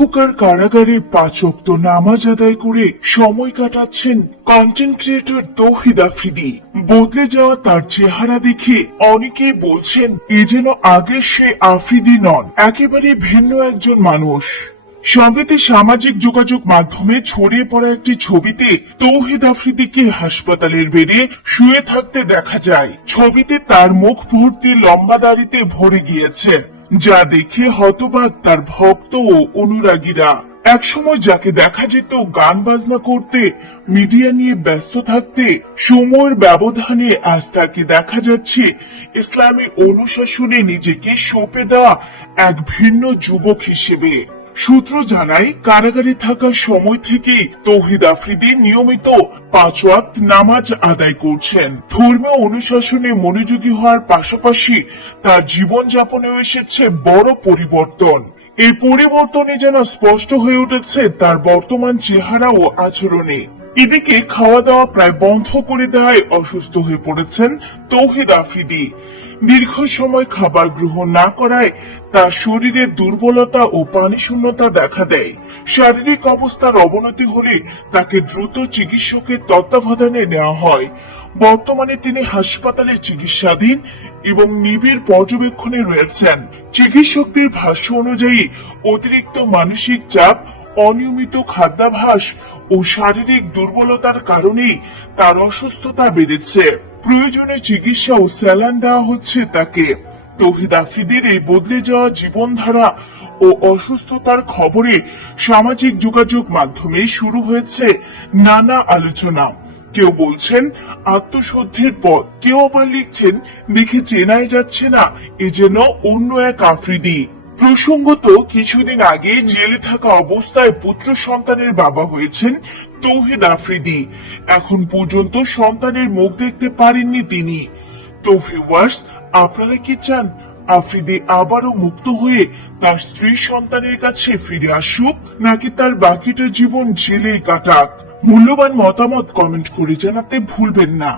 অন্ধকার কারাগারে ৫ ওয়াক্ত নামাজ আদায় করে সময় কাটাচ্ছেন কন্টেন্ট ক্রিয়েটর তৌহিদ আফ্রিদি। বদলে যাওয়া তার চেহারা দেখে অনেকেই বলছেন এ যেন আগের সে আফ্রিদি নন, একেবারে ভিন্ন একজন মানুষ। সম্প্রতি সামাজিক যোগাযোগ মাধ্যমে ছড়িয়ে পড়া একটি ছবিতে তৌহিদ আফ্রিদিকে হাসপাতালের বেডে শুয়ে থাকতে দেখা যায়। ছবিতে তার মুখ ভর্তি লম্বা দাড়িতে ভরে গিয়েছে, যা দেখে হতবাক তার ভক্ত ও অনুরাগীরা। একসময় যাকে দেখা যেত গান বাজনা করতে, মিডিয়া নিয়ে ব্যস্ত থাকতে, সময়ের ব্যবধানে আজ তাকে দেখা যাচ্ছে ইসলামী অনুশাসনে নিজেকে সঁপে দেওয়া এক ভিন্ন যুবক হিসেবে। সূত্র জানায়, কারাগারে থাকার সময় থেকেই তৌহিদ আফ্রিদি নিয়মিত ৫ ওয়াক্ত নামাজ আদায় করছেন। ধর্মীয় অনুশাসনে মনোযোগী হওয়ার পাশাপাশি তার জীবনযাপনেও এসেছে বড় পরিবর্তন। এই পরিবর্তনে যেন স্পষ্ট হয়ে উঠেছে তার বর্তমান চেহারা ও আচরণে। এদিকে খাওয়া দাওয়া প্রায় বন্ধ করে দেওয়ায় অসুস্থ হয়ে পড়েছেন তৌহিদ আফ্রিদি। দীর্ঘ সময় খাবার গ্রহণ না করায় তার শরীরে দুর্বলতা ও পানি শূন্যতা দেখা দেয়। শারীরিক অবস্থার অবনতি হলে তাকে দ্রুত চিকিৎসকের তত্ত্বাবধানে নেওয়া হয়। বর্তমানে তিনি হাসপাতালে চিকিৎসাধীন এবং নিবিড় পর্যবেক্ষণে রয়েছেন। চিকিৎসকদের ভাষ্য অনুযায়ী অতিরিক্ত মানসিক চাপ, অনিয়মিত খাদ্যাভ্যাস ও শারীরিক দুর্বলতার কারণেই তার অসুস্থতা বেড়েছে। প্রয়োজনে চিকিৎসা ও স্যালাইন দেওয়া হচ্ছে তাকে। তৌহিদ আফ্রিদির এই বদলে যাওয়া জীবনধারা ও অসুস্থতার খবরে সামাজিক যোগাযোগ মাধ্যমে শুরু হয়েছে নানা আলোচনা। কেউ বলছেন আত্মশুদ্ধির পথ, কেউ আবার লিখছেন দেখে চেনাই যাচ্ছে না এ যেন অন্য এক আফ্রিদি। প্রসঙ্গত, কিছুদিন আগে জেলে থাকা অবস্থায় পুত্র সন্তানের বাবা হয়েছেন তৌহিদ আফ্রিদি। এখন পর্যন্ত সন্তানের মুখ দেখতে পারেননি তিনি। তো ভিউয়ার্স, আপনারা কি চান আফ্রিদি আবারও মুক্ত হয়ে তার স্ত্রী সন্তানের কাছে ফিরে আসুক, নাকি তার বাকিটা জীবন জেলেই কাটাক? মূল্যবান মতামত কমেন্ট করে জানাতে ভুলবেন না।